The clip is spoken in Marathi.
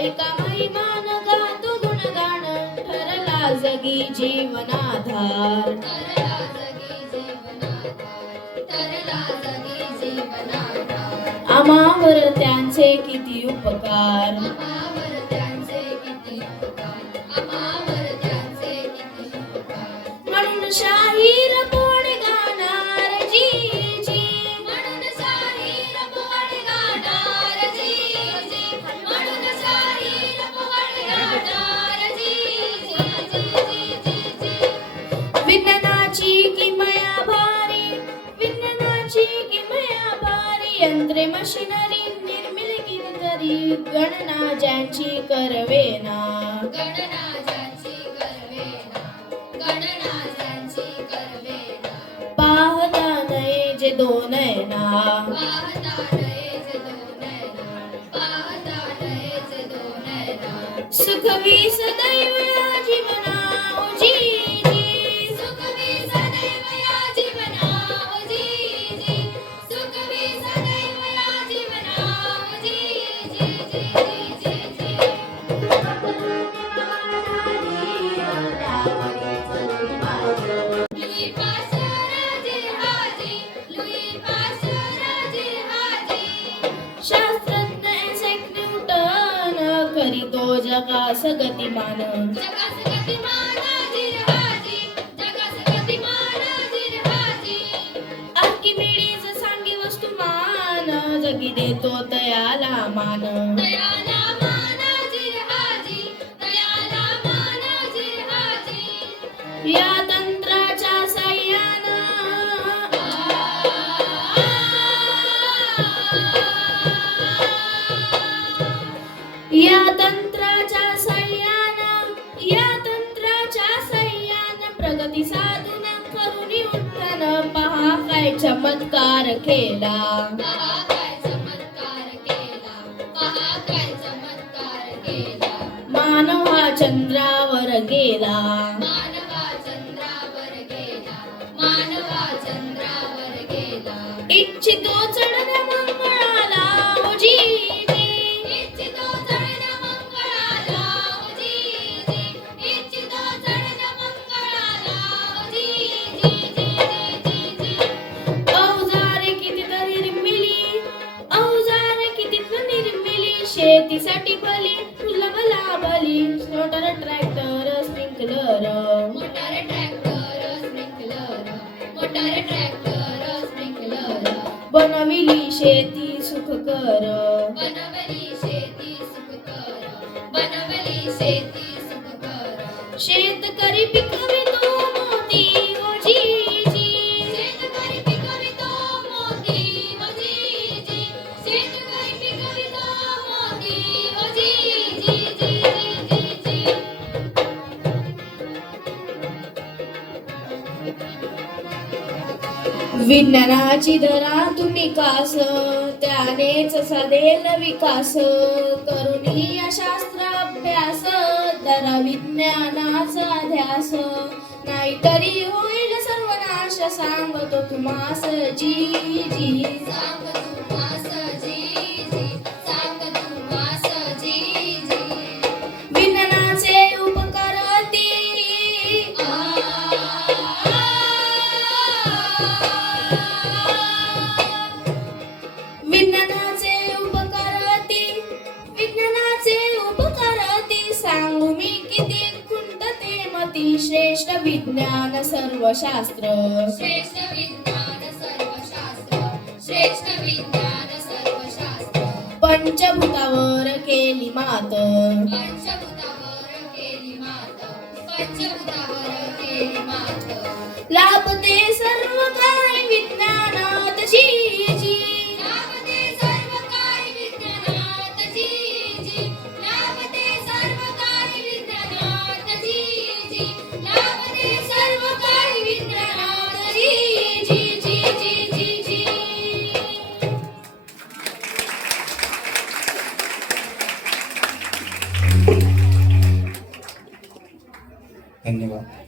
ऐका महिमान गातो गुणगान ठरला जगी जीवनाधार आम्हावर त्यांचे किती उपकार म्हणून शाहीर कोण गाणार जी जी म्हणून शाहीर कोण गाणार जी म्हणून शाहीर कोण गाणार जी विज्ञानाची किमया भारी विज्ञानाची किमया भारी यंत्रे मशिनरी निर्मिली कितीतरी गणना ज्यांची करवेना पाहता नये जे दोन नयना सुखवी सदैव या जीवना ओ जी जी सुखवी सदैव या जीवना ओ जी जी सुखवी सदैव या जीवना ओ जी जी जी शास्त्रज्ञ ऐसेक न्यूटन करीतो जगास गतिमान आर्किमिडीज सांगी वस्तुमान जगी देतो तयाला मान या तंत्राच्या साह्यानं या तंत्राच्या साह्यानं प्रगती साधून करून उत्थान पहा काय चमत्कार केला मानव हा चंद्रावर गेला इच्छितो चढण मंगळाला ओ जी जी इच्छितो चढण मंगळाला ओ जी जी इच्छितो चढण मंगळाला ओ जी जी अवजारे कितीतरी निर्मिली शेतीसाठी भली फुलं भला भली मोटर ट्रॅक्टर स्प्रिंकलर बनविली शेती सुखकर शेतकरी पिकवितो मोती ओ जी जी शेतकरी पिकवितो मोती ओ जी जी शेतकरी पिकवितो मोती ओ जी जी विज्ञानाची धरातून निकास त्यानेच साधेल विकास करून या शास्त्र अभ्यास दरा विज्ञानाचा ध्यास नाहीतरी होईल सर्वनाश सांगतो तुम्हास जी जी सांगतो तुम्हास जी जी सांगतो तुम्हास जी जी विज्ञानाचे उपकार अति विज्ञानाचे उपकार अति सांगू मी किती खुंटते मती श्रेष्ठ विज्ञान सर्वशास्त्र पंचभूतावर केली मात लाभते सर्व काय विज्ञानात जी जी लाभते सर्व काय विज्ञानात जी जी लाभते सर्व काय विज्ञानात जी जी लाभते सर्व काय विज्ञानात जी जी जी जी जी धन्यवाद.